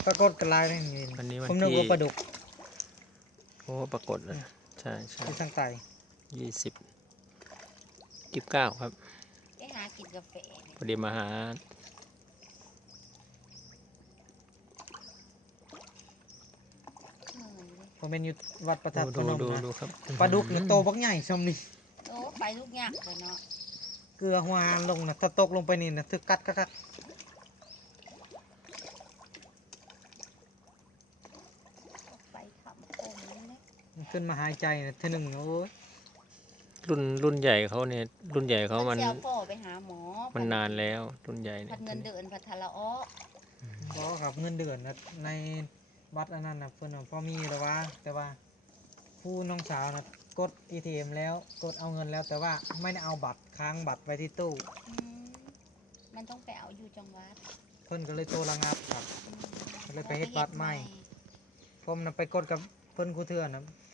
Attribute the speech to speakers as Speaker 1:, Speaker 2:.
Speaker 1: ปรากฏกระไรนี่
Speaker 2: วันนี้วัน
Speaker 1: ผมนึก
Speaker 2: ที่
Speaker 1: ว่าปลาดุก
Speaker 2: โอ้ปรากฏเลยใช่ใช่
Speaker 1: ที่ทางใต้
Speaker 2: 29ครับ
Speaker 3: ไปหากินกาแฟ
Speaker 2: พอดีมาหา
Speaker 1: ผมเป็นอยู่วัดประทับพ
Speaker 2: ดู
Speaker 1: นม
Speaker 2: ดู
Speaker 1: นะ
Speaker 2: ดูครับ
Speaker 1: ปลาดุกเนี่ยโตบักใหญ่ชมนี่
Speaker 3: โอ้ไปทุกอย่างเลยเนาะ
Speaker 1: เกลือหัวหานลงนะถ้าตกลงไปนี่นะถึกกัดคัก
Speaker 3: ไปขำคมนี่นะ
Speaker 1: มันขึ้นมาหายใจนะเท่านึงโอ้ย
Speaker 2: รุ่นใหญ่เขาเนี่ยรุ่นใหญ่เขามัน
Speaker 3: เสี่ยวพ่อไปหาหมอ
Speaker 2: มันนานแล้วรุ่นใหญ่เนี่
Speaker 3: พั
Speaker 2: ย
Speaker 3: ดเงินเดือนพัดทะละอ้อ
Speaker 1: ก็ครับเงินเดือนนะในวัดอันนั้นนะเพื่อนว่าพอมีแต่ว่าผู้น้องสาวนะกด ATM แล้วกดเอาเงินแล้วแต่ว่าไม่ได้เอาบัตรค้างบัตรไว้ที่ตู้
Speaker 3: อืมมันต้องไปเอาอยู่จังหวัด
Speaker 1: เพื่อนก็เลยโทรระงับครับ
Speaker 3: อืม
Speaker 1: ก็เลยไปเฮ็ดบัตรใหม่ ผมนะไปกดกับเพื่อนกูเถื่อนนะ